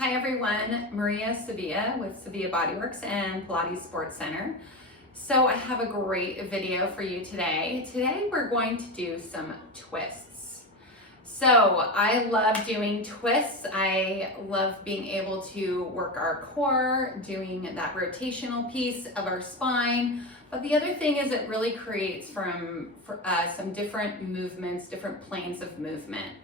Hi everyone, Maria Sevilla with Sevillabodyworks and Pilates Sports Center. So I have a great video for you today. Today we're going to do some twists. So I love doing twists. I love being able to work our core, doing that rotational piece of our spine. But the other thing is it really creates some different movements, different planes of movement.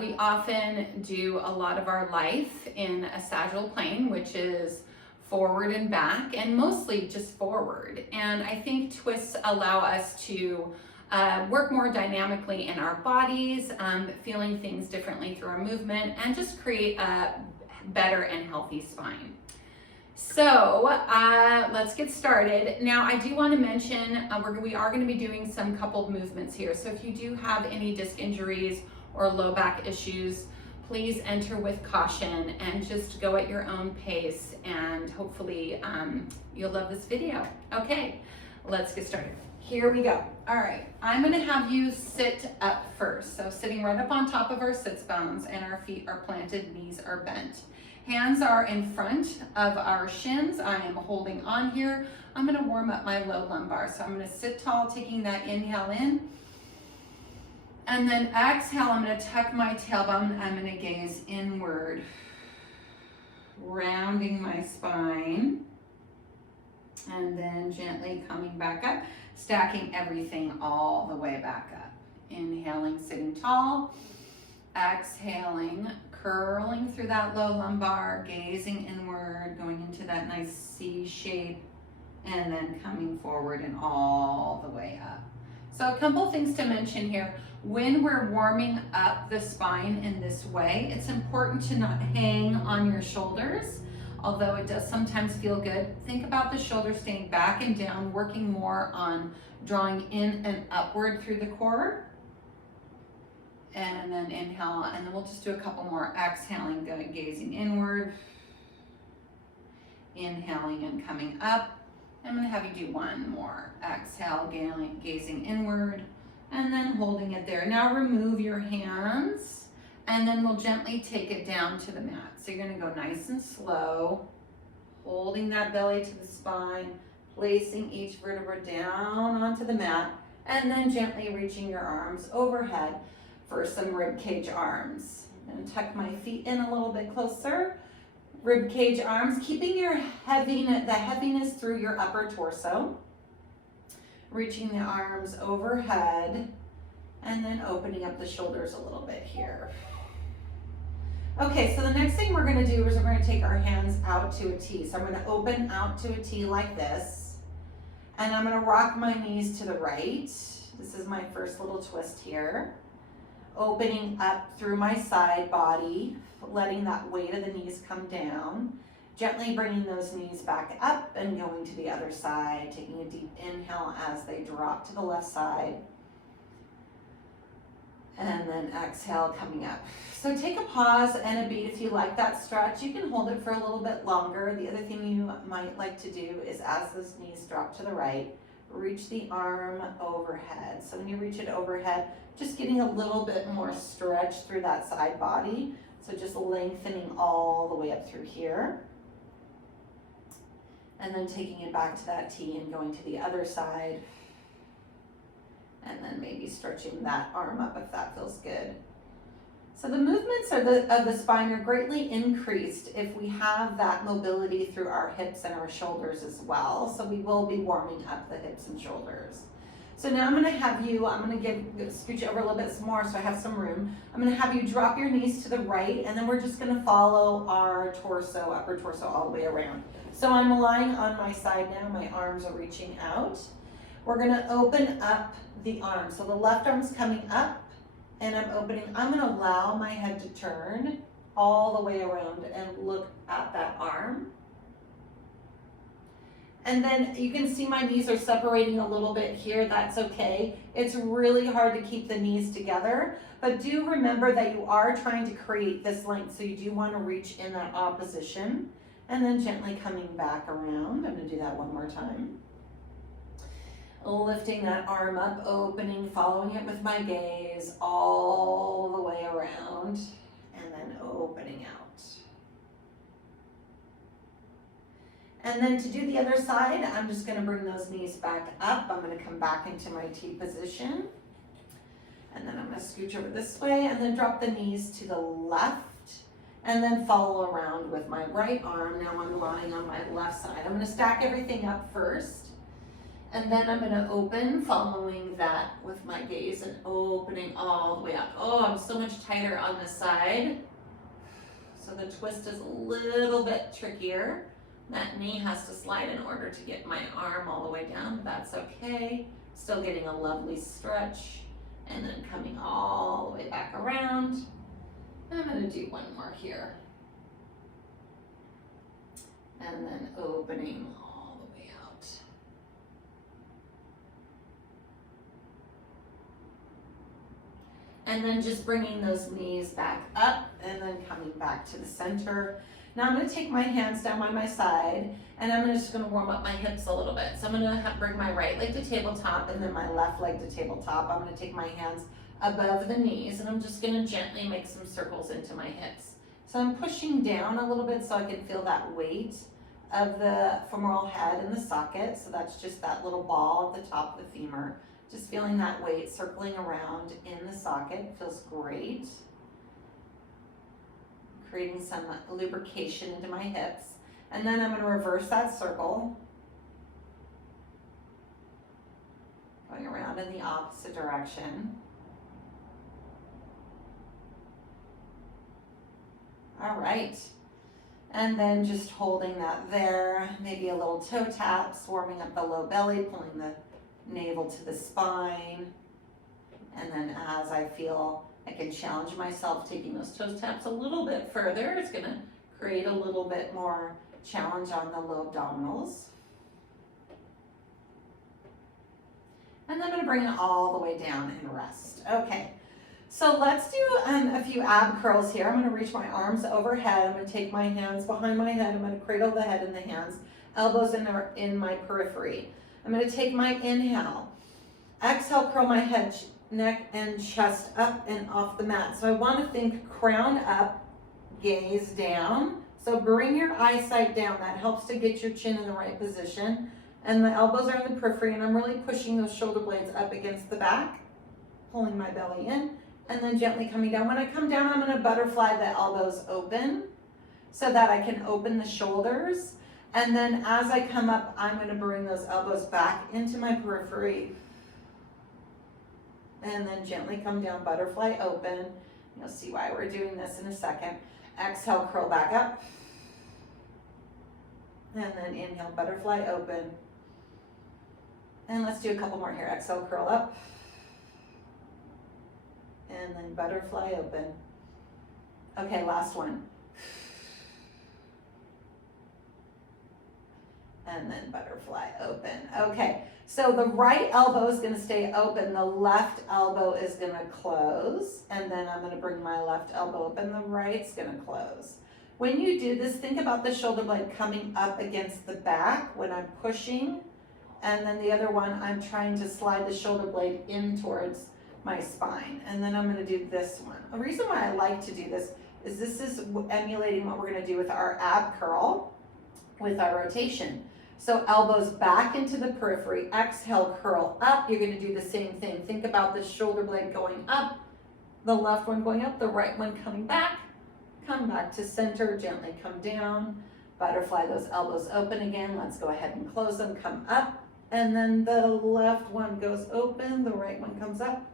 We often do a lot of our life in a sagittal plane, which is forward and back, and mostly just forward. And I think twists allow us to work more dynamically in our bodies, feeling things differently through our movement, and just create a better and healthy spine. So let's get started. Now I do want to mention we are going to be doing some coupled movements here. So if you do have any disc injuries or low back issues, please enter with caution and just go at your own pace, and hopefully you'll love this video. Okay, let's get started. Here we go. All right, I'm gonna have you sit up first. So sitting right up on top of our sits bones, and our feet are planted, knees are bent. Hands are in front of our shins. I am holding on here. I'm gonna warm up my low lumbar. So I'm gonna sit tall, taking that inhale in. And then exhale, I'm gonna tuck my tailbone, I'm gonna gaze inward, rounding my spine, and then gently coming back up, stacking everything all the way back up. Inhaling, sitting tall, exhaling, curling through that low lumbar, gazing inward, going into that nice C shape, and then coming forward and all the way up. So a couple things to mention here. When we're warming up the spine in this way, it's important to not hang on your shoulders, although it does sometimes feel good. Think about the shoulders staying back and down, working more on drawing in and upward through the core. And then inhale, and then we'll just do a couple more. Exhaling, gazing inward. Inhaling and coming up. I'm going to have you do one more. Exhale, gazing inward, and then holding it there. Now remove your hands, and then we'll gently take it down to the mat. So you're going to go nice and slow, holding that belly to the spine, placing each vertebra down onto the mat, and then gently reaching your arms overhead for some rib cage arms. I'm going to tuck my feet in a little bit closer. Rib cage arms, keeping your heaviness through your upper torso. Reaching the arms overhead, and then opening up the shoulders a little bit here. Okay, so the next thing we're gonna do is we're gonna take our hands out to a T. So I'm gonna open out to a T like this, and I'm gonna rock my knees to the right. This is my first little twist here. Opening up through my side body, letting that weight of the knees come down. Gently bringing those knees back up and going to the other side, taking a deep inhale as they drop to the left side. And then exhale, coming up. So take a pause and a beat if you like that stretch. You can hold it for a little bit longer. The other thing you might like to do is, as those knees drop to the right, reach the arm overhead. So when you reach it overhead, just getting a little bit more stretch through that side body. So just lengthening all the way up through here. And then taking it back to that T and going to the other side. And then maybe stretching that arm up if that feels good. So the movements of the spine are greatly increased if we have that mobility through our hips and our shoulders as well. So we will be warming up the hips and shoulders. So now I'm going to have you, scooch over a little bit more so I have some room. I'm going to have you drop your knees to the right, and then we're just going to follow our torso, upper torso all the way around. So I'm lying on my side now, my arms are reaching out. We're going to open up the arm. So the left arm's coming up, and I'm opening. I'm going to allow my head to turn all the way around and look at that arm. And then you can see my knees are separating a little bit here. That's okay. It's really hard to keep the knees together, but do remember that you are trying to create this length, so you do want to reach in that opposition, and then gently coming back around. I'm going to do that one more time. Lifting that arm up, opening, following it with my gaze all the way around, and then opening out. And then to do the other side, I'm just gonna bring those knees back up. I'm gonna come back into my T position. And then I'm gonna scooch over this way and then drop the knees to the left and then follow around with my right arm. Now I'm lying on my left side. I'm gonna stack everything up first. And then I'm gonna open, following that with my gaze and opening all the way up. Oh, I'm so much tighter on this side. So the twist is a little bit trickier. That knee has to slide in order to get my arm all the way down. That's okay. Still getting a lovely stretch. And then coming all the way back around. I'm gonna do one more here. And then opening all the way out. And then just bringing those knees back up and then coming back to the center. Now I'm gonna take my hands down by my side and I'm just gonna warm up my hips a little bit. So I'm gonna bring my right leg to tabletop and then my left leg to tabletop. I'm gonna take my hands above the knees and I'm just gonna gently make some circles into my hips. So I'm pushing down a little bit so I can feel that weight of the femoral head in the socket. So that's just that little ball at the top of the femur. Just feeling that weight circling around in the socket. Feels great. Creating some lubrication into my hips. And then I'm going to reverse that circle. Going around in the opposite direction. All right. And then just holding that there. Maybe a little toe taps, warming up the low belly, pulling the navel to the spine. And then as I feel I can challenge myself, taking those toe taps a little bit further. It's gonna create a little bit more challenge on the low abdominals. And then I'm gonna bring it all the way down and rest. Okay, so let's do a few ab curls here. I'm gonna reach my arms overhead. I'm gonna take my hands behind my head. I'm gonna cradle the head in the hands, elbows in my periphery. I'm gonna take my inhale. Exhale, curl my head, neck and chest up and off the mat. So I want to think crown up, gaze down. So bring your eyesight down. That helps to get your chin in the right position. And the elbows are in the periphery and I'm really pushing those shoulder blades up against the back, pulling my belly in and then gently coming down. When I come down, I'm going to butterfly the elbows open so that I can open the shoulders. And then as I come up, I'm going to bring those elbows back into my periphery. And then gently come down, butterfly open. You'll see why we're doing this in a second. Exhale, curl back up. And then inhale, butterfly open. And let's do a couple more here. Exhale, curl up. And then butterfly open. Okay, last one. And then butterfly open. Okay, so the right elbow is gonna stay open, the left elbow is gonna close, and then I'm gonna bring my left elbow open, the right's gonna close. When you do this, think about the shoulder blade coming up against the back when I'm pushing, and then the other one, I'm trying to slide the shoulder blade in towards my spine, and then I'm gonna do this one. The reason why I like to do this is emulating what we're gonna do with our ab curl, with our rotation. So elbows back into the periphery, exhale, curl up. You're gonna do the same thing. Think about the shoulder blade going up, the left one going up, the right one coming back. Come back to center, gently come down. Butterfly those elbows open again. Let's go ahead and close them, come up. And then the left one goes open, the right one comes up,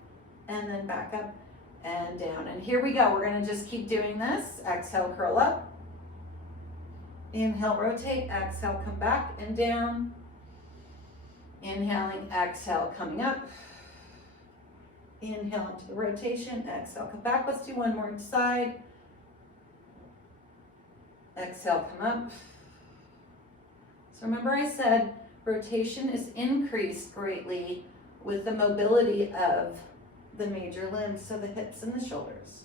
and then back up and down. And here we go. We're gonna just keep doing this. Exhale, curl up. Inhale, rotate, exhale, come back and down. Inhaling, exhale, coming up. Inhale into the rotation, exhale, come back. Let's do one more each side. Exhale, come up. So remember I said rotation is increased greatly with the mobility of the major limbs, so the hips and the shoulders,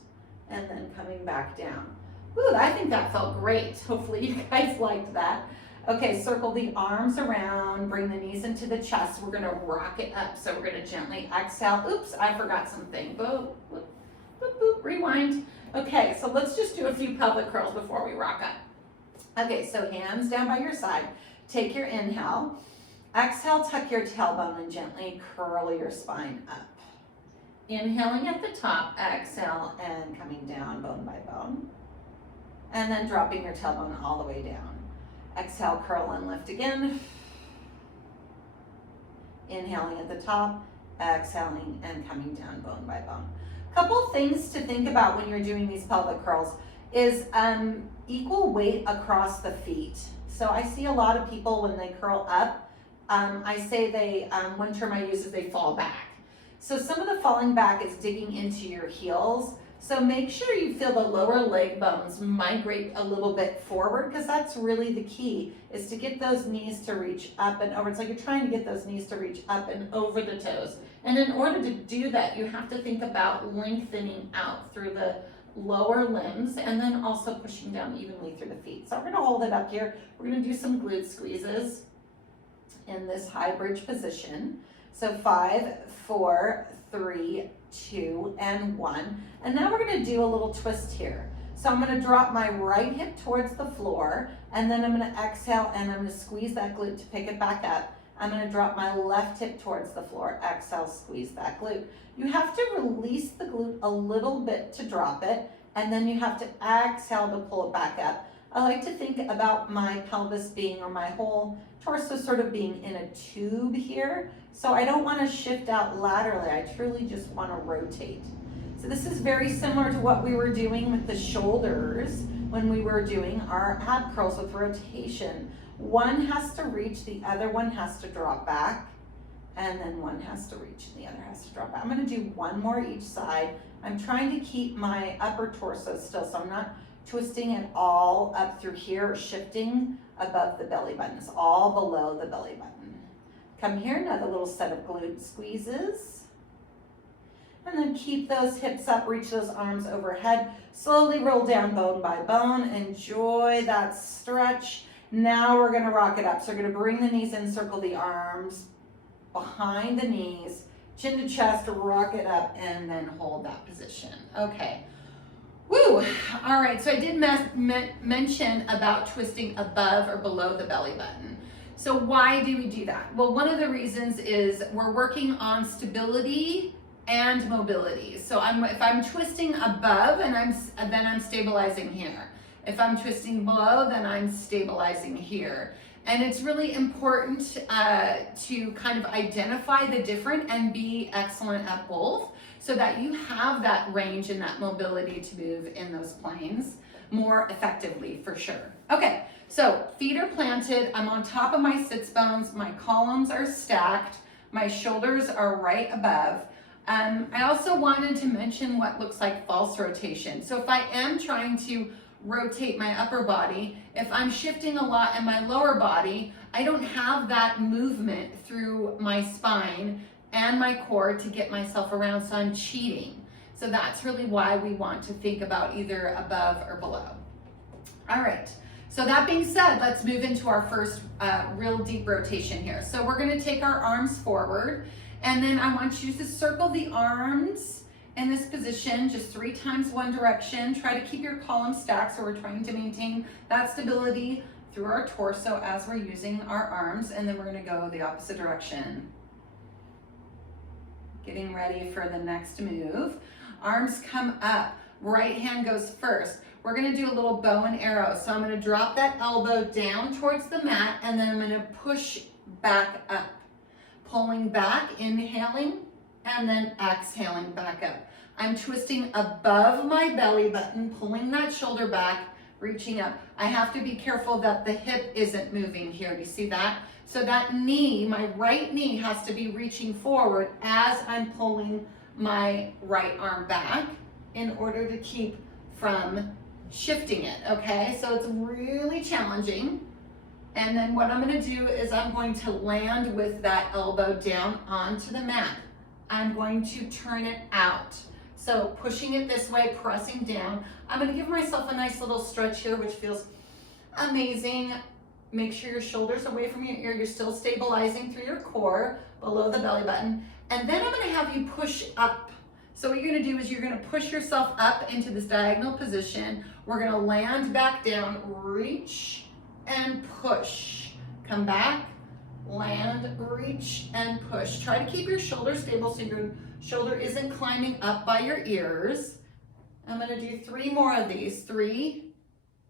and then coming back down. Ooh, I think that felt great. Hopefully you guys liked that. Okay, circle the arms around, bring the knees into the chest. We're gonna rock it up. So we're gonna gently exhale. Oops, I forgot something. Boop, boop, boop, boop, rewind. Okay, so let's just do a few pelvic curls before we rock up. Okay, so hands down by your side. Take your inhale. Exhale, tuck your tailbone and gently curl your spine up. Inhaling at the top, exhale, and coming down bone by bone. And then dropping your tailbone all the way down. Exhale, curl and lift again. Inhaling at the top, exhaling and coming down bone by bone. Couple things to think about when you're doing these pelvic curls is equal weight across the feet. So I see a lot of people when they curl up, I say they, one term I use is they fall back. So some of the falling back is digging into your heels. So make sure you feel the lower leg bones migrate a little bit forward, because that's really the key, is to get those knees to reach up and over. It's like you're trying to get those knees to reach up and over the toes. And in order to do that, you have to think about lengthening out through the lower limbs and then also pushing down evenly through the feet. So we're gonna hold it up here. We're gonna do some glute squeezes in this high bridge position. So 5, 4, 3, 2, and 1. And now we're gonna do a little twist here. So I'm gonna drop my right hip towards the floor, and then I'm gonna exhale and I'm gonna squeeze that glute to pick it back up. I'm gonna drop my left hip towards the floor, exhale, squeeze that glute. You have to release the glute a little bit to drop it, and then you have to exhale to pull it back up. I like to think about my pelvis being, or my whole torso sort of being in a tube here. So I don't want to shift out laterally, I truly just want to rotate. So this is very similar to what we were doing with the shoulders when we were doing our ab curls with rotation. One has to reach, the other one has to drop back, and then one has to reach and the other has to drop back. I'm going to do one more each side. I'm trying to keep my upper torso still, so I'm not twisting it all up through here or shifting above the belly button. It's all below the belly button. Come here, another little set of glute squeezes. And then keep those hips up, reach those arms overhead. Slowly roll down bone by bone. Enjoy that stretch. Now we're gonna rock it up. So we're gonna bring the knees in, circle the arms behind the knees, chin to chest, rock it up, and then hold that position. Okay. Woo! All right, so I did mention about twisting above or below the belly button. So why do we do that? Well, one of the reasons is we're working on stability and mobility. So if I'm twisting above, and then I'm stabilizing here. If I'm twisting below, then I'm stabilizing here. And it's really important to kind of identify the different and be excellent at both, so that you have that range and that mobility to move in those planes more effectively, for sure. Okay, so feet are planted. I'm on top of my sits bones. My columns are stacked. My shoulders are right above. I also wanted to mention what looks like false rotation. So if I am trying to rotate my upper body, if I'm shifting a lot in my lower body, I don't have that movement through my spine and my core to get myself around, so I'm cheating. So that's really why we want to think about either above or below. All right, so that being said, let's move into our first real deep rotation here. So we're gonna take our arms forward, and then I want you to circle the arms in this position, just 3 times one direction. Try to keep your column stacked, so we're trying to maintain that stability through our torso as we're using our arms, and then we're gonna go the opposite direction. Getting ready for the next move. Arms come up, right hand goes first. We're gonna do a little bow and arrow. So I'm gonna drop that elbow down towards the mat, and then I'm gonna push back up. Pulling back, inhaling, and then exhaling back up. I'm twisting above my belly button, pulling that shoulder back, reaching up. I have to be careful that the hip isn't moving here. Do you see that? So that knee, my right knee, has to be reaching forward as I'm pulling my right arm back in order to keep from shifting it, okay? So it's really challenging. And then what I'm gonna do is I'm going to land with that elbow down onto the mat. I'm going to turn it out. So pushing it this way, pressing down. I'm gonna give myself a nice little stretch here, which feels amazing. Make sure your shoulder's away from your ear. You're still stabilizing through your core, below the belly button. And then I'm gonna have you push up. So what you're gonna do is you're gonna push yourself up into this diagonal position. We're gonna land back down, reach and push. come back, land, reach, and push. Try to keep your shoulder stable so your shoulder isn't climbing up by your ears. I'm gonna do 3 more of these. 3,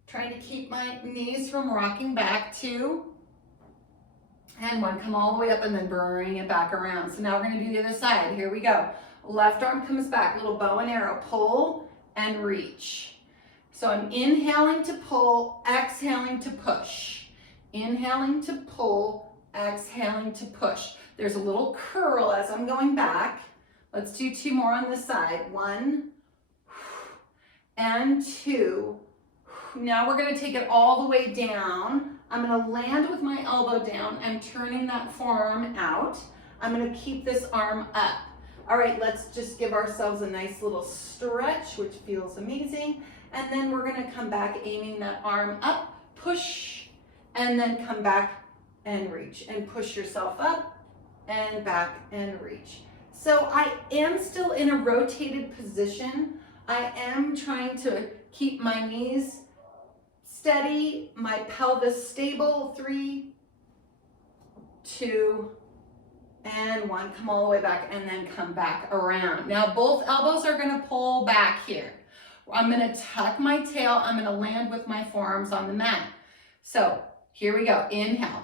trying to keep my knees from rocking back. 2, and 1. Come all the way up and then bring it back around. So now we're gonna do the other side. Here we go. Left arm comes back, little bow and arrow, pull and reach. So I'm inhaling to pull, exhaling to push. Inhaling to pull, exhaling to push. There's a little curl as I'm going back. Let's do 2 more on this side. 1 and 2. Now we're gonna take it all the way down. I'm gonna land with my elbow down. I'm turning that forearm out. I'm gonna keep this arm up. All right, let's just give ourselves a nice little stretch, which feels amazing. And then we're gonna come back, aiming that arm up, push, and then come back and reach, and push yourself up and back and reach. So I am still in a rotated position. I am trying to keep my knees steady, my pelvis stable. 3, 2, and 1. Come all the way back and then come back around. Now both elbows are gonna pull back here. I'm gonna tuck my tail. I'm gonna land with my forearms on the mat. So here we go. Inhale.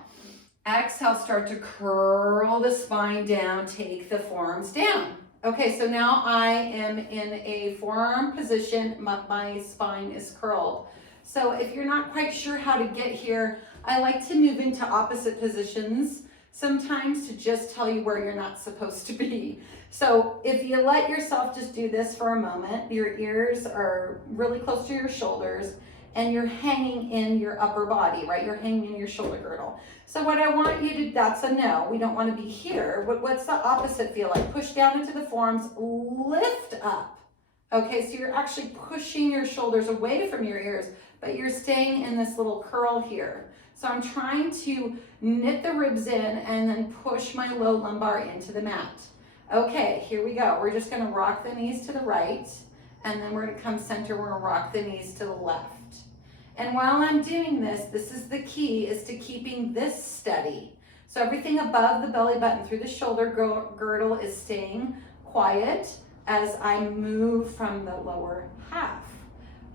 Exhale, start to curl the spine down. Take the forearms down. Okay, so now I am in a forearm position. My spine is curled. So if you're not quite sure how to get here, I like to move into opposite positions sometimes to just tell you where you're not supposed to be. So if you let yourself just do this for a moment, your ears are really close to your shoulders and you're hanging in your upper body, right? You're hanging in your shoulder girdle. So what I want you to, that's a no, we don't want to be here. What's the opposite feel like? Push down into the forearms, lift up. Okay, so you're actually pushing your shoulders away from your ears, but you're staying in this little curl here. So I'm trying to knit the ribs in and then push my low lumbar into the mat. Okay, here we go. We're just gonna rock the knees to the right, and then we're gonna come center, we're gonna rock the knees to the left. And while I'm doing this, this is the key, is to keeping this steady. So everything above the belly button through the shoulder girdle is staying quiet as I move from the lower half.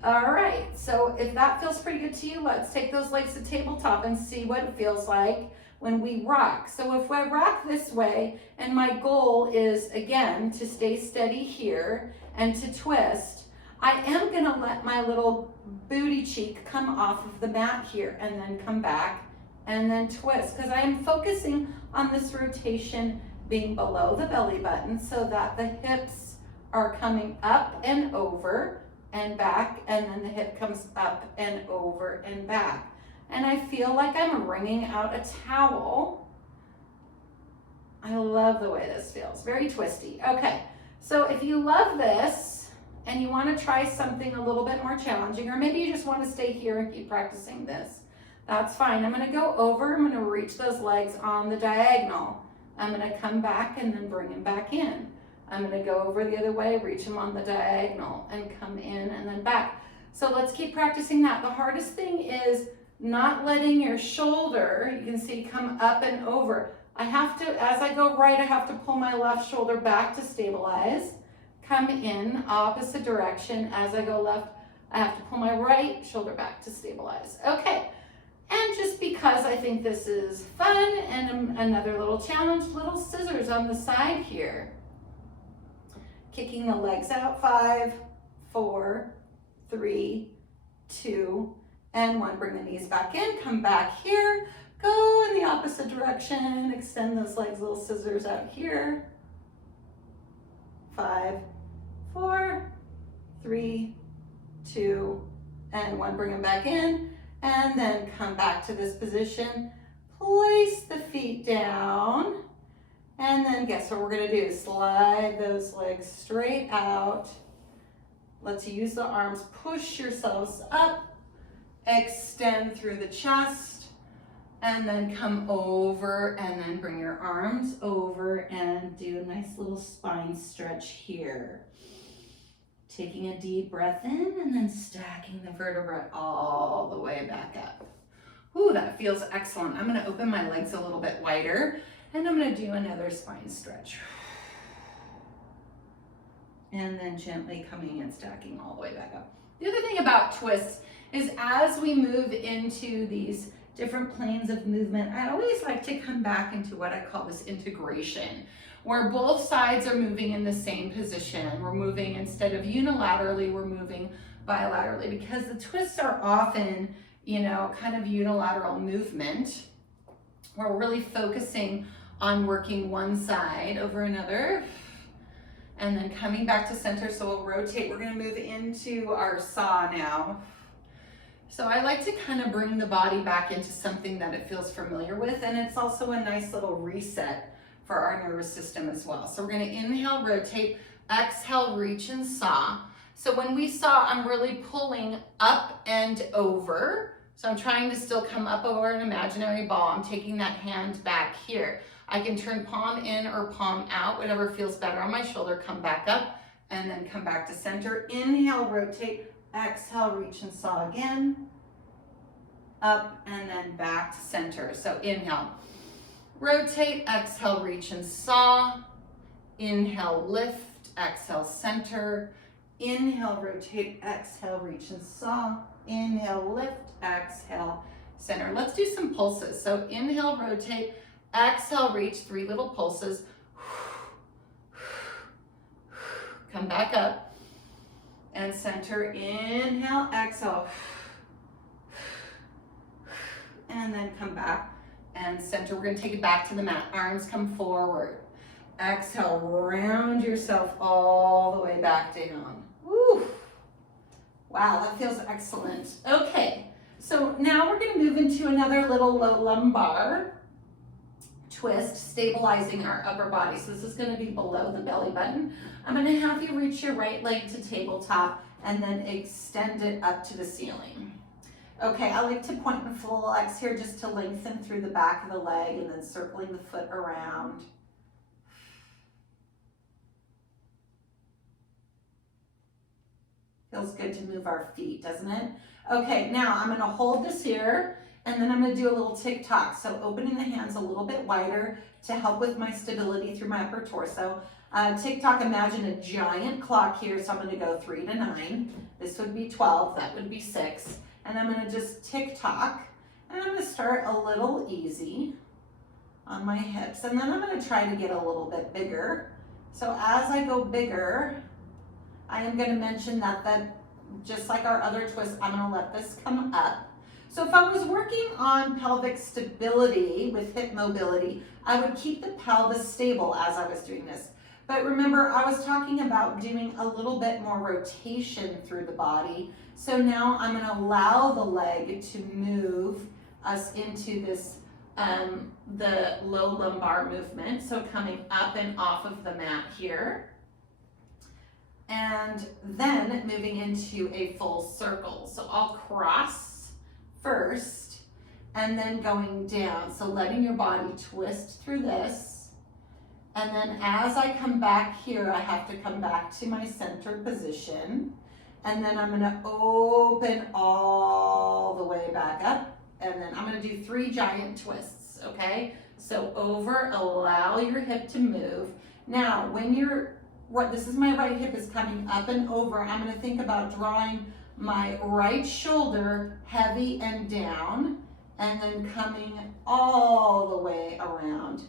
All right, so if that feels pretty good to you, let's take those legs to tabletop and see what it feels like when we rock. So if I rock this way, and my goal is, again, to stay steady here and to twist, I am gonna let my little booty cheek come off of the mat here and then come back and then twist, because I am focusing on this rotation being below the belly button so that the hips are coming up and over and back, and then the hip comes up and over and back. And I feel like I'm wringing out a towel. I love the way this feels, very twisty. Okay, so if you love this and you want to try something a little bit more challenging, or maybe you just want to stay here and keep practicing this, that's fine. I'm going to go over, I'm going to reach those legs on the diagonal. I'm going to come back and then bring them back in. I'm going to go over the other way, reach them on the diagonal, and come in and then back. So let's keep practicing that. The hardest thing is not letting your shoulder, you can see, come up and over. I have to, as I go right, I have to pull my left shoulder back to stabilize. Come in opposite direction. As I go left, I have to pull my right shoulder back to stabilize. Okay. And just because I think this is fun and another little challenge, little scissors on the side here. Kicking the legs out, 5, 4, 3, 2, and 1. Bring the knees back in, come back here, go in the opposite direction, extend those legs, little scissors out here. 5, 4, 3, 2, and 1. Bring them back in, and then come back to this position. Place the feet down. And then guess what we're gonna do? Slide those legs straight out. Let's use the arms, push yourselves up, extend through the chest, and then come over and then bring your arms over and do a nice little spine stretch here. Taking a deep breath in and then stacking the vertebra all the way back up. Ooh, that feels excellent. I'm gonna open my legs a little bit wider, and I'm gonna do another spine stretch. And then gently coming and stacking all the way back up. The other thing about twists is as we move into these different planes of movement, I always like to come back into what I call this integration, where both sides are moving in the same position. We're moving, instead of unilaterally, we're moving bilaterally, because the twists are often, you know, kind of unilateral movement. We're really focusing on working one side over another, and then coming back to center. So we'll rotate. We're gonna move into our saw now. So I like to kind of bring the body back into something that it feels familiar with, and it's also a nice little reset for our nervous system as well. So we're gonna inhale, rotate, exhale, reach and saw. So when we saw, I'm really pulling up and over. So I'm trying to still come up over an imaginary ball. I'm taking that hand back here. I can turn palm in or palm out, whatever feels better on my shoulder. Come back up and then come back to center. Inhale, rotate, exhale, reach and saw again. Up and then back to center. So inhale, rotate, exhale, reach and saw. Inhale, lift, exhale, center. Inhale, rotate, exhale, reach and saw. Inhale, lift, exhale, center. Let's do some pulses. So inhale, rotate, exhale, reach, 3 little pulses. Come back up and center. Inhale, exhale. And then come back and center. We're gonna take it back to the mat. Arms come forward. Exhale, round yourself all the way back down. Woo. Wow, that feels excellent. Okay, so now we're gonna move into another little low lumbar twist, stabilizing our upper body. So this is gonna be below the belly button. I'm gonna have you reach your right leg to tabletop and then extend it up to the ceiling. Okay, I like to point and flex here just to lengthen through the back of the leg and then circling the foot around. Feels good to move our feet, doesn't it? Okay, now I'm gonna hold this here and then I'm gonna do a little tick-tock. So opening the hands a little bit wider to help with my stability through my upper torso. Tick-tock, imagine a giant clock here. So I'm gonna go 3 to 9. This would be 12, that would be 6. And I'm gonna just tick-tock. And I'm gonna start a little easy on my hips. And then I'm gonna try to get a little bit bigger. So as I go bigger, I am gonna mention that just like our other twists, I'm gonna let this come up. So if I was working on pelvic stability with hip mobility, I would keep the pelvis stable as I was doing this. But remember, I was talking about doing a little bit more rotation through the body. So now I'm gonna allow the leg to move us into this, the low lumbar movement. So coming up and off of the mat here. And then moving into a full circle. So I'll cross first and then going down. So letting your body twist through this. And then as I come back here, I have to come back to my center position. And then I'm gonna open all the way back up. And then I'm gonna do 3 giant twists, okay? So over, allow your hip to move. Now, when this is my right hip is coming up and over, I'm gonna think about drawing my right shoulder heavy and down, and then coming all the way around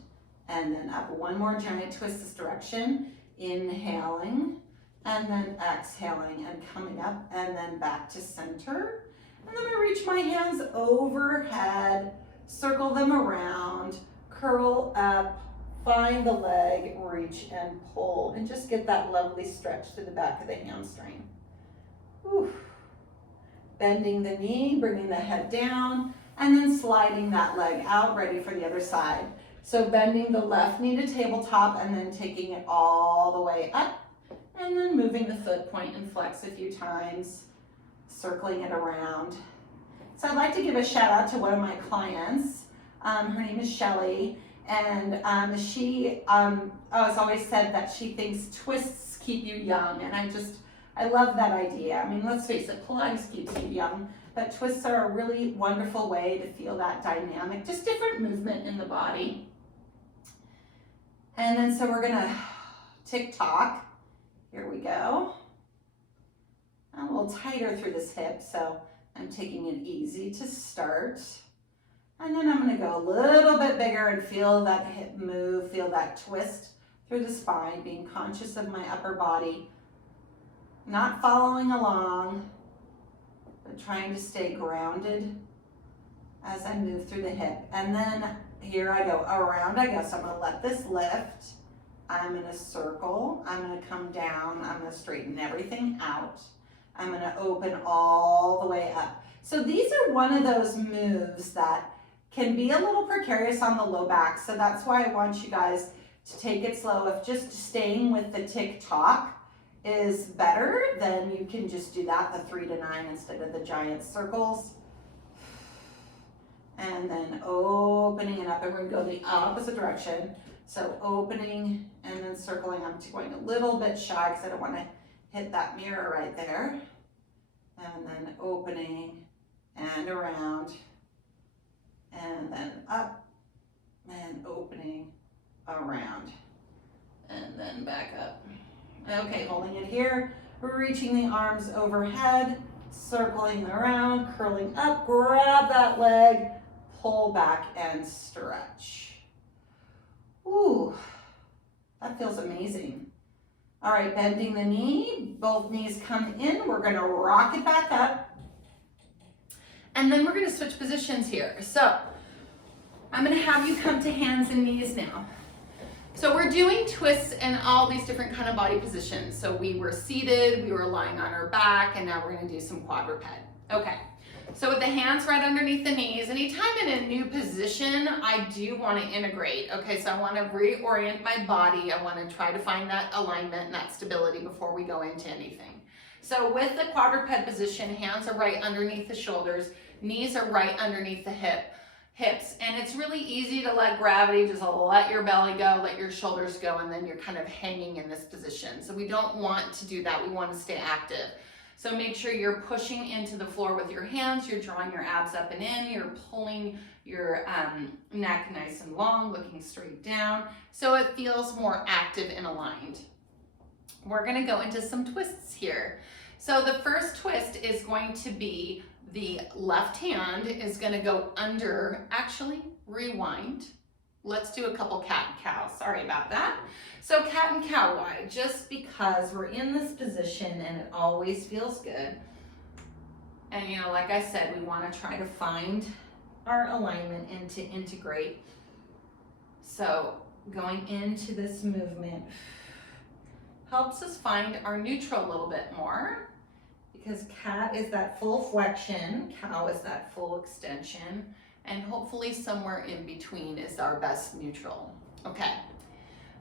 and then up. One more giant twist this direction, inhaling, and then exhaling and coming up and then back to center. And then I reach my hands overhead, circle them around, curl up, find the leg, reach and pull, and just get that lovely stretch to the back of the hamstring. Whew. Bending the knee, bringing the head down, and then sliding that leg out, ready for the other side. So bending the left knee to tabletop and then taking it all the way up, and then moving the foot, point and flex a few times, circling it around. So I'd like to give a shout out to one of my clients. Her name is Shelly. And she has always said that she thinks twists keep you young. And I love that idea. I mean, let's face it, Pilates keeps you young, but twists are a really wonderful way to feel that dynamic, just different movement in the body. And then so we're gonna tick-tock. Here we go. A little tighter through this hip, so I'm taking it easy to start. And then I'm gonna go a little bit bigger and feel that hip move, feel that twist through the spine, being conscious of my upper body, not following along, but trying to stay grounded as I move through the hip. And then here I go around, I guess I'm gonna let this lift. I'm gonna circle, I'm gonna come down, I'm gonna straighten everything out. I'm gonna open all the way up. So these are one of those moves that can be a little precarious on the low back. So that's why I want you guys to take it slow. If just staying with the tick-tock is better, then you can just do that, the 3 to 9 instead of the giant circles. And then opening it up, and we're gonna go the opposite direction. So opening and then circling. I'm going a little bit shy because I don't wanna hit that mirror right there. And then opening and around, and then up and opening around, and then back up. Okay, holding it here, reaching the arms overhead, circling around, curling up, grab that leg, pull back and stretch. Ooh, that feels amazing. All right, bending the knee, both knees come in. We're gonna rock it back up. And then we're gonna switch positions here. So I'm gonna have you come to hands and knees now. So we're doing twists and all these different kind of body positions. So we were seated, we were lying on our back, and now we're gonna do some quadruped. Okay, so with the hands right underneath the knees, anytime in a new position, I do wanna integrate. Okay, so I wanna reorient my body. I wanna try to find that alignment and that stability before we go into anything. So with the quadruped position, hands are right underneath the shoulders, knees are right underneath the hips, and it's really easy to let gravity just let your belly go, let your shoulders go, and then you're kind of hanging in this position. So we don't want to do that. We want to stay active. So make sure you're pushing into the floor with your hands, you're drawing your abs up and in, you're pulling your neck nice and long, looking straight down, so it feels more active and aligned. We're gonna go into some twists here. So the first twist is going to be the left hand is gonna go under, actually rewind. Let's do a couple cat and cow, sorry about that. So cat and cow, why? Just because we're in this position and it always feels good. And you know, like I said, we wanna try to find our alignment and to integrate. So going into this movement helps us find our neutral a little bit more, because cat is that full flexion, cow is that full extension, and hopefully somewhere in between is our best neutral. Okay,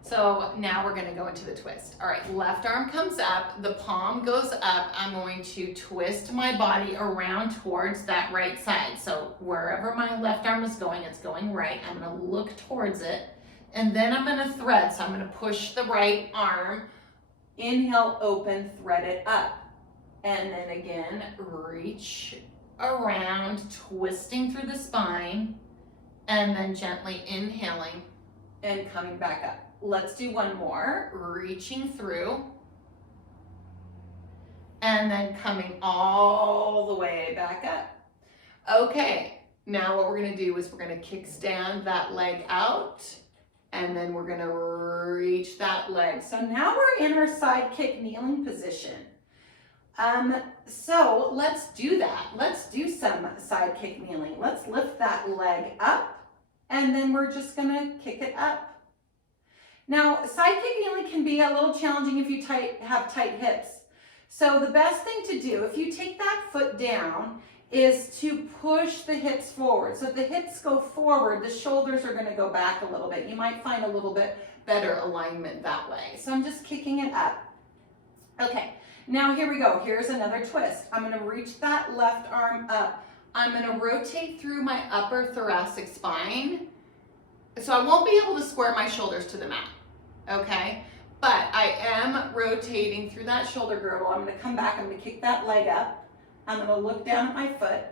so now we're gonna go into the twist. All right, left arm comes up, the palm goes up. I'm going to twist my body around towards that right side. So wherever my left arm is going, it's going right. I'm gonna look towards it, and then I'm gonna thread. So I'm gonna push the right arm, inhale, open, thread it up. And then again, reach around, twisting through the spine, and then gently inhaling and coming back up. Let's do one more, reaching through, and then coming all the way back up. Okay, now what we're gonna do is we're gonna kickstand that leg out, and then we're gonna reach that leg. So now we're in our sidekick kneeling position. So let's do that. Let's do some sidekick kneeling. Let's lift that leg up, and then we're just gonna kick it up. Now, sidekick kneeling can be a little challenging if you have tight hips. So the best thing to do, if you take that foot down, is to push the hips forward. So if the hips go forward, the shoulders are gonna go back a little bit. You might find a little bit better alignment that way. So I'm just kicking it up. Okay. Now here we go, here's another twist. I'm gonna reach that left arm up. I'm gonna rotate through my upper thoracic spine. So I won't be able to square my shoulders to the mat, okay? But I am rotating through that shoulder girdle. I'm gonna come back, I'm gonna kick that leg up. I'm gonna look down at my foot.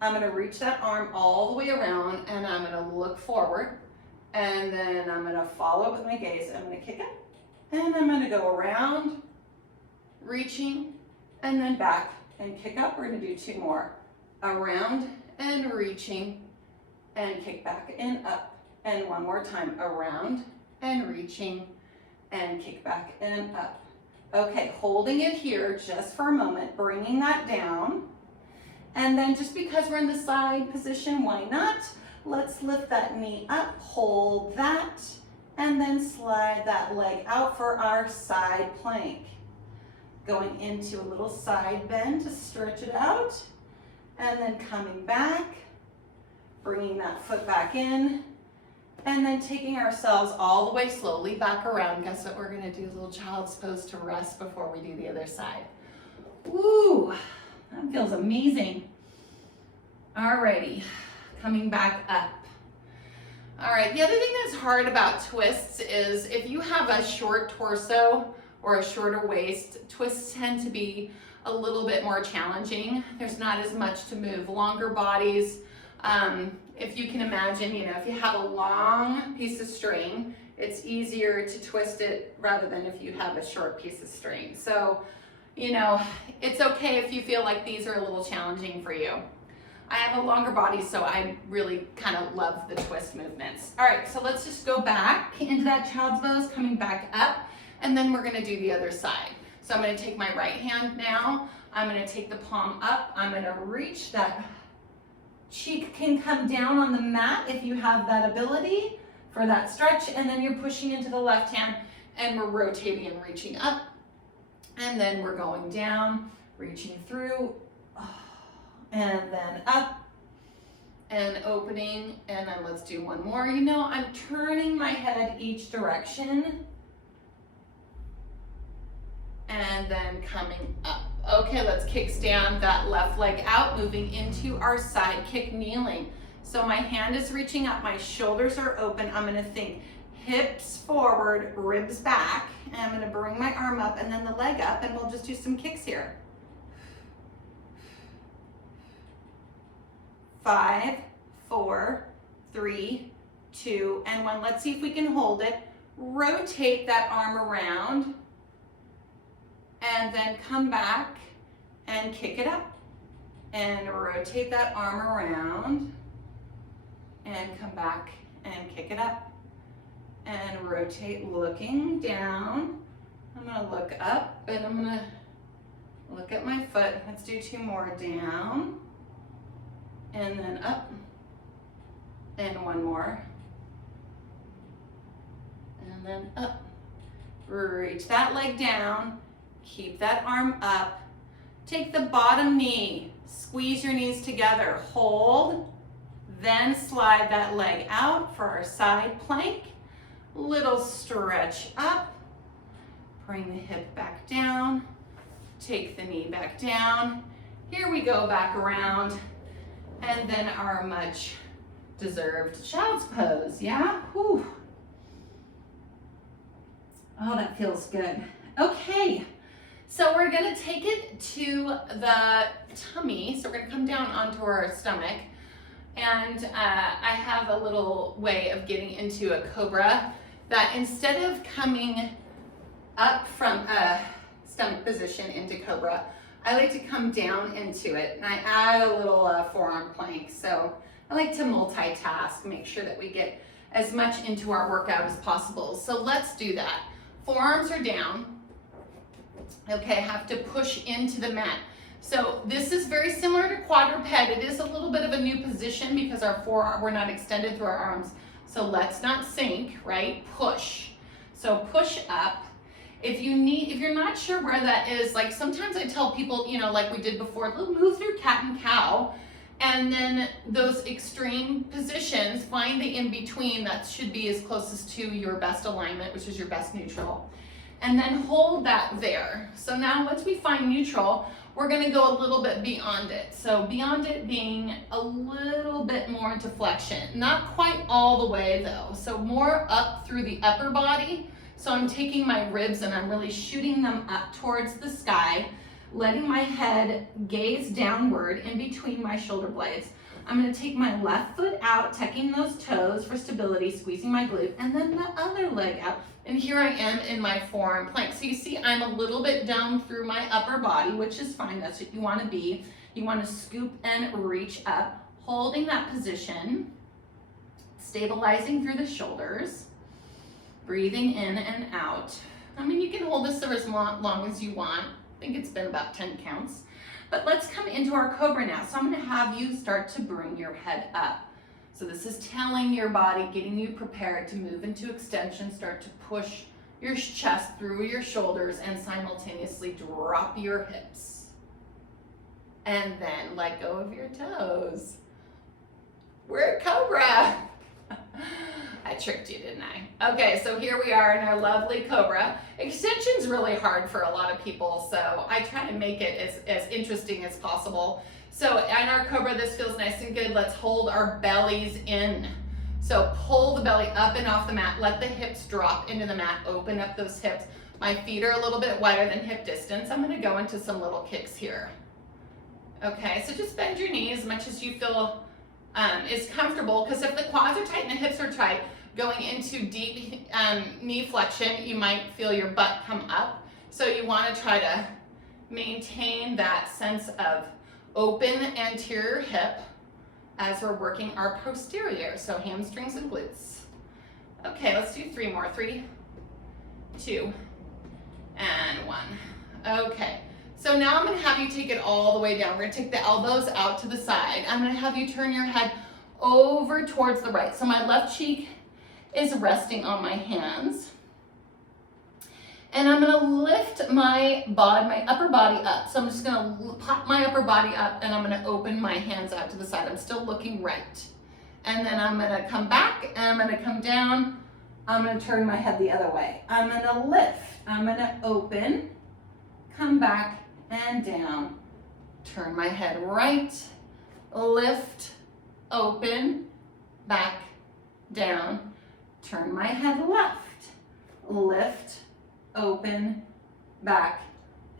I'm gonna reach that arm all the way around and I'm gonna look forward. And then I'm gonna follow with my gaze. I'm gonna kick it. And I'm gonna go around, reaching, and then back and kick up. We're gonna do 2 more. Around and reaching and kick back and up. And 1 more time. Around and reaching and kick back and up. Okay, holding it here just for a moment, bringing that down. And then just because we're in the side position, why not? Let's lift that knee up, hold that, and then slide that leg out for our side plank. Going into a little side bend to stretch it out, and then coming back, bringing that foot back in, and then taking ourselves all the way slowly back around. Guess what we're gonna do? A little child's pose to rest before we do the other side. Woo, that feels amazing. Alrighty, coming back up. All right, the other thing that's hard about twists is if you have a short torso or a shorter waist, twists tend to be a little bit more challenging. There's not as much to move. Longer bodies, if you can imagine, you know, if you have a long piece of string, it's easier to twist it rather than if you have a short piece of string. So, you know, it's okay if you feel like these are a little challenging for you. I have a longer body, so I really kind of love the twist movements. All right, so let's just go back into that child's pose, coming back up, and then we're gonna do the other side. So I'm gonna take my right hand now, I'm gonna take the palm up, I'm gonna reach that. Cheek can come down on the mat if you have that ability for that stretch, and then you're pushing into the left hand, and we're rotating and reaching up, and then we're going down, reaching through, and then up, and opening, and then let's do 1 more. You know, I'm turning my head each direction, and then coming up. Okay, let's kickstand that left leg out, moving into our Sidekick Kneeling. So my hand is reaching up, my shoulders are open. I'm gonna think hips forward, ribs back, and I'm gonna bring my arm up and then the leg up, and we'll just do some kicks here. 5, 4, 3, 2, and 1. Let's see if we can hold it. Rotate that arm around, and then come back and kick it up. And rotate that arm around, and come back and kick it up. And rotate, looking down. I'm gonna look up, and I'm gonna look at my foot. Let's do 2 more. Down, and then up, and 1 more, and then up. Reach that leg down, keep that arm up, take the bottom knee, squeeze your knees together, hold, then slide that leg out for our side plank. Little stretch up, bring the hip back down, take the knee back down. Here we go, back around. And then our much deserved child's pose, yeah? Whew. Oh, that feels good. Okay, so we're gonna take it to the tummy. So we're gonna come down onto our stomach. And I have a little way of getting into a cobra that instead of coming up from a stomach position into cobra, I like to come down into it, and I add a little forearm plank. So I like to multitask, make sure that we get as much into our workout as possible. So let's do that. Forearms are down. Okay, have to push into the mat. So this is very similar to quadruped. It is a little bit of a new position because our forearm, we're not extended through our arms. So let's not sink, right? Push. So push up. If you're not sure where that is, like sometimes I tell people, you know, like we did before, move through cat and cow, and then those extreme positions, find the in-between that should be as closest to your best alignment, which is your best neutral, and then hold that there. So now once we find neutral, we're gonna go a little bit beyond it. So beyond it being a little bit more into flexion, not quite all the way though. So more up through the upper body. So I'm taking my ribs and I'm really shooting them up towards the sky. letting my head gaze downward in between my shoulder blades. I'm gonna take my left foot out, tucking those toes for stability, squeezing my glute, and then the other leg out. And here I am in my forearm plank. So you see I'm a little bit down through my upper body, which is fine, that's what you wanna be. You wanna scoop and reach up, holding that position, stabilizing through the shoulders, breathing in and out. I mean, you can hold this for as long as you want. I think it's been about 10 counts. But let's come into our Cobra now. So I'm gonna have you start to bring your head up. So this is telling your body, getting you prepared to move into extension, start to push your chest through your shoulders and simultaneously drop your hips. And then let go of your toes. We're at Cobra. I tricked you, didn't I? Okay, so here we are in our lovely Cobra. Extension's really hard for a lot of people, so I try to make it as interesting as possible. So in our Cobra, this feels nice and good. Let's hold our bellies in. So pull the belly up and off the mat. Let the hips drop into the mat. Open up those hips. My feet are a little bit wider than hip distance. I'm gonna go into some little kicks here. Okay, so just bend your knees as much as you feel is comfortable, because if the quads are tight and the hips are tight, going into deep knee flexion, you might feel your butt come up. So you want to try to maintain that sense of open anterior hip as we're working our posterior, so hamstrings and glutes. Okay, let's do 3 more. 3, 2, and 1. Okay. So now I'm gonna have you take it all the way down. We're gonna take the elbows out to the side. I'm gonna have you turn your head over towards the right. So my left cheek is resting on my hands. And I'm gonna lift my upper body up. So I'm just gonna pop my upper body up and I'm gonna open my hands out to the side. I'm still looking right. And then I'm gonna come back and I'm gonna come down. I'm gonna turn my head the other way. I'm gonna lift, I'm gonna open, come back, and down. Turn my head right, lift, open, back, down. Turn my head left, lift, open, back,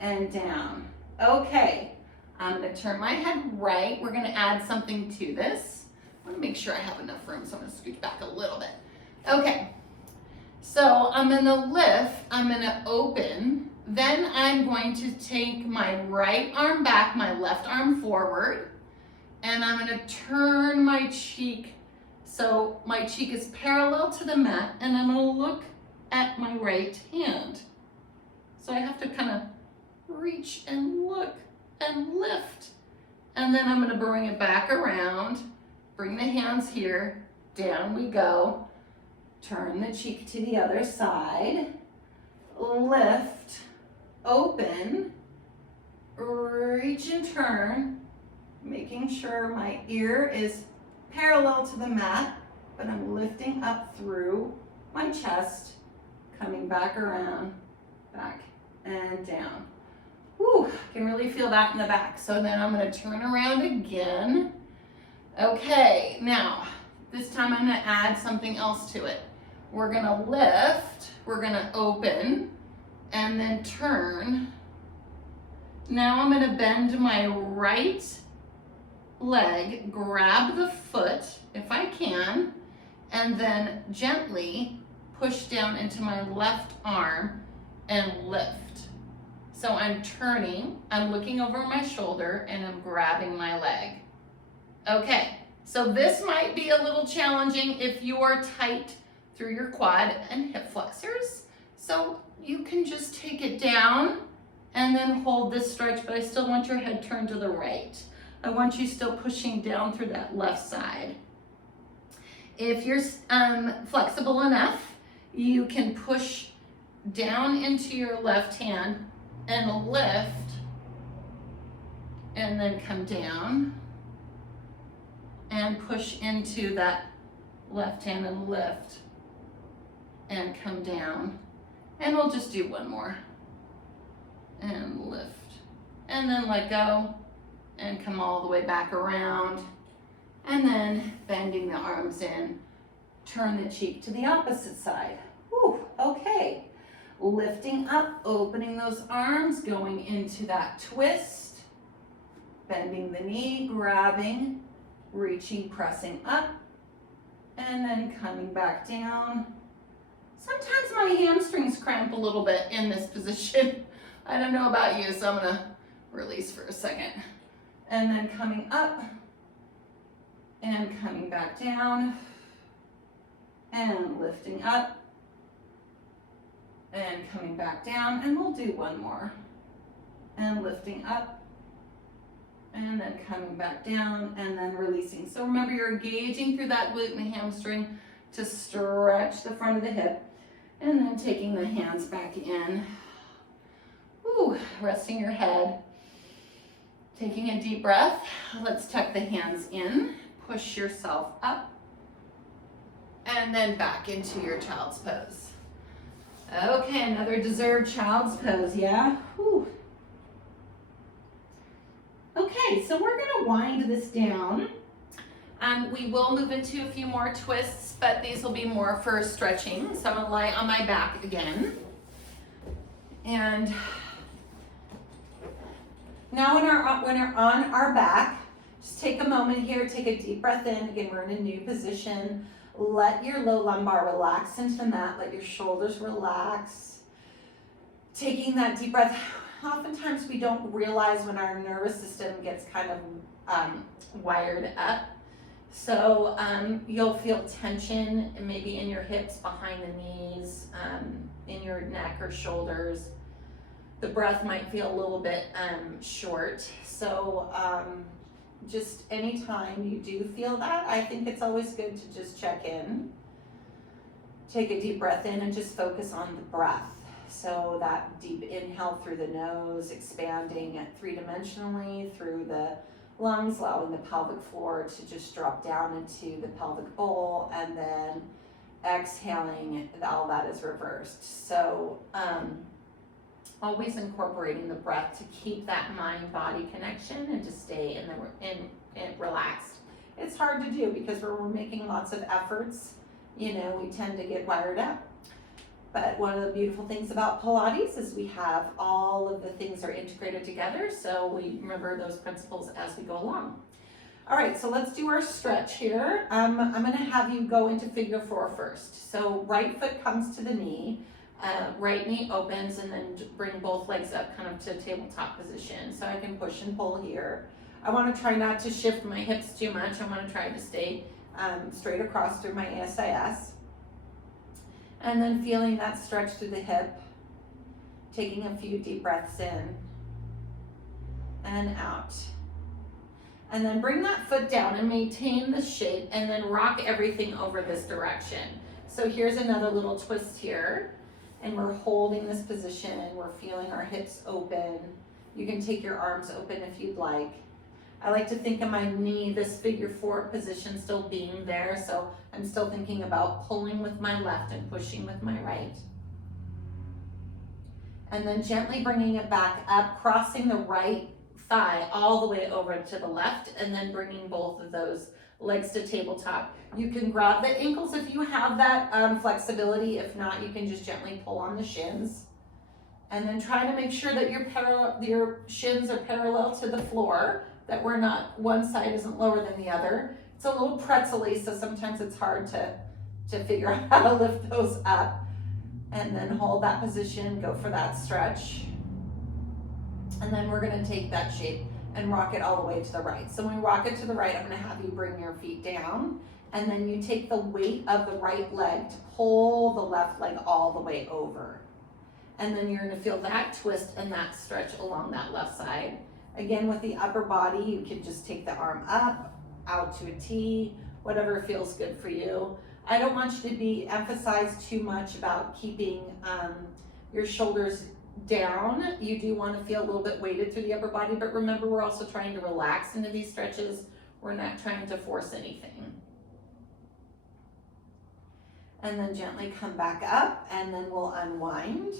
and down. Okay, I'm gonna turn my head right. We're gonna add something to this. I wanna make sure I have enough room, so I'm gonna scoot back a little bit. Okay, so I'm gonna lift, I'm gonna open, then I'm going to take my right arm back, my left arm forward, and I'm gonna turn my cheek so my cheek is parallel to the mat, and I'm gonna look at my right hand. So I have to kind of reach and look and lift. And then I'm gonna bring it back around, bring the hands here, down we go, turn the cheek to the other side, lift, open, reach and turn, making sure my ear is parallel to the mat, but I'm lifting up through my chest, coming back around, back and down. Whew, I can really feel that in the back. So then I'm gonna turn around again. Okay, now, this time I'm gonna add something else to it. We're gonna lift, we're gonna open, and then turn. Now I'm gonna bend my right leg, grab the foot, if I can, and then gently push down into my left arm and lift. So I'm turning, I'm looking over my shoulder, and I'm grabbing my leg. Okay, so this might be a little challenging if you are tight through your quad and hip flexors. So you can just take it down and then hold this stretch, but I still want your head turned to the right. I want you still pushing down through that left side. If you're flexible enough, you can push down into your left hand and lift, and then come down and push into that left hand and lift and come down. And we'll just do one more. And lift. And then let go and come all the way back around. And then bending the arms in, turn the cheek to the opposite side. Whew, okay. lifting up, opening those arms, going into that twist, bending the knee, grabbing, reaching, pressing up, and then coming back down. Sometimes my hamstrings cramp a little bit in this position. I don't know about you, so I'm gonna release for a second. And then coming up and coming back down and lifting up and coming back down, and we'll do one more. And lifting up and then coming back down and then releasing. So remember, you're engaging through that glute and the hamstring to stretch the front of the hip, and then taking the hands back in. Ooh, resting your head. Taking a deep breath. Let's tuck the hands in, push yourself up, and then back into your child's pose. Okay, another deserved child's pose, yeah? Whew. Okay, so we're gonna wind this down. We will move into a few more twists, but these will be more for stretching. So I'm gonna lie on my back again. And now when we're on our back, just take a moment here, take a deep breath in. Again, we're in a new position. Let your low lumbar relax into the mat, let your shoulders relax. Taking that deep breath, oftentimes we don't realize when our nervous system gets kind of wired up. So you'll feel tension maybe in your hips, behind the knees, in your neck or shoulders. The breath might feel a little bit short. So just anytime you do feel that, I think it's always good to just check in. Take a deep breath in and just focus on the breath. So that deep inhale through the nose, expanding it three-dimensionally through the lungs, allowing the pelvic floor to just drop down into the pelvic bowl, and then exhaling, all that is reversed. So always incorporating the breath to keep that mind-body connection and to stay in relaxed. It's hard to do because we're making lots of efforts. You know, we tend to get wired up. But one of the beautiful things about Pilates is we have all of the things are integrated together, so we remember those principles as we go along. All right, so let's do our stretch here. I'm gonna have you go into figure 4 first. So right foot comes to the knee, right knee opens, and then bring both legs up kind of to tabletop position. So I can push and pull here. I wanna try not to shift my hips too much. I wanna try to stay straight across through my ASIS. And then feeling that stretch through the hip, taking a few deep breaths in and out. And then bring that foot down and maintain the shape, and then rock everything over this direction. So here's another little twist here, and we're holding this position. We're feeling our hips open. You can take your arms open if you'd like. I like to think of my knee, this figure 4 position still being there, so I'm still thinking about pulling with my left and pushing with my right. And then gently bringing it back up, crossing the right thigh all the way over to the left, and then bringing both of those legs to tabletop. You can grab the ankles if you have that flexibility. If not, you can just gently pull on the shins. And then try to make sure that your shins are parallel to the floor, that we're not, one side isn't lower than the other. It's a little pretzel-y, so sometimes it's hard to figure out how to lift those up. And then hold that position, go for that stretch. And then we're gonna take that shape and rock it all the way to the right. So when we rock it to the right, I'm gonna have you bring your feet down, and then you take the weight of the right leg to pull the left leg all the way over. And then you're gonna feel that twist and that stretch along that left side. Again, with the upper body, you can just take the arm up, out to a T, whatever feels good for you. I don't want you to be emphasized too much about keeping your shoulders down. You do want to feel a little bit weighted through the upper body, but remember, we're also trying to relax into these stretches. We're not trying to force anything. And then gently come back up, and then we'll unwind.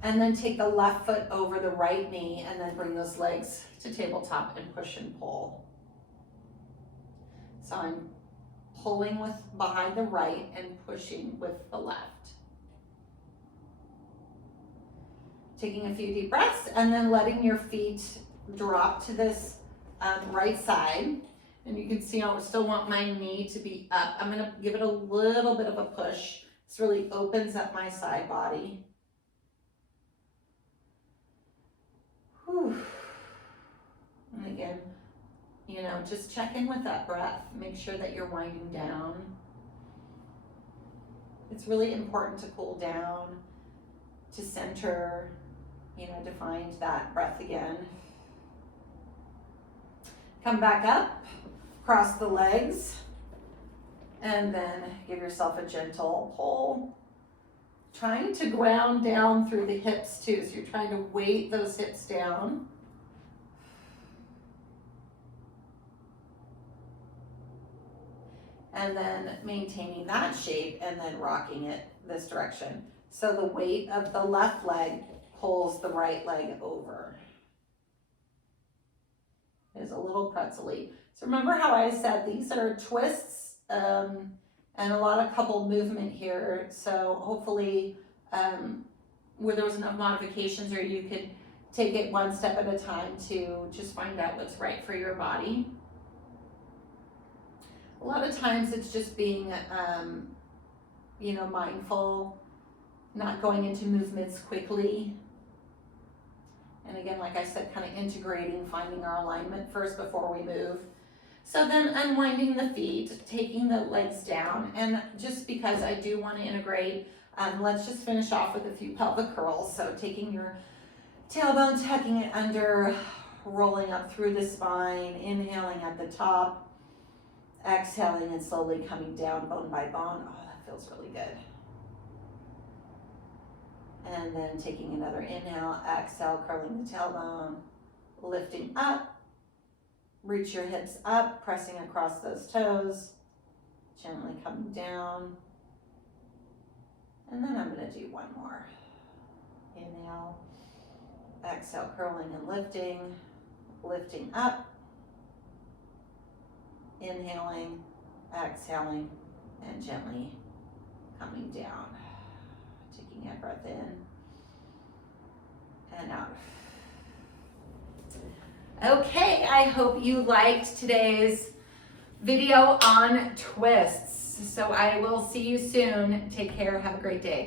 And then take the left foot over the right knee, and then bring those legs to tabletop and push and pull. So I'm pulling with behind the right and pushing with the left. Taking a few deep breaths and then letting your feet drop to this right side. And you can see I still want my knee to be up. I'm gonna give it a little bit of a push. This really opens up my side body. Whew. And again, you know, just check in with that breath. Make sure that you're winding down. It's really important to cool down, to center, you know, to find that breath again. Come back up, cross the legs, and then give yourself a gentle pull. Trying to ground down through the hips too, so you're trying to weight those hips down. And then maintaining that shape and then rocking it this direction. So the weight of the left leg pulls the right leg over. It's a little pretzel-y. So remember how I said these are twists and a lot of couple movement here. So hopefully where there was enough modifications, or you could take it one step at a time to just find out what's right for your body. A lot of times it's just being, you know, mindful, not going into movements quickly. And again, like I said, kind of integrating, finding our alignment first before we move. So then unwinding the feet, taking the legs down, and just because I do want to integrate, let's just finish off with a few pelvic curls. So taking your tailbone, tucking it under, rolling up through the spine, inhaling at the top, exhaling and slowly coming down bone by bone. Oh, that feels really good. And then taking another inhale, exhale, curling the tailbone, lifting up, reach your hips up, pressing across those toes, gently coming down. And then I'm going to do one more. Inhale, exhale, curling and lifting, lifting up, inhaling, exhaling, and gently coming down. Taking a breath in and out. Okay, I hope you liked today's video on twists. So I will see you soon. Take care. Have a great day.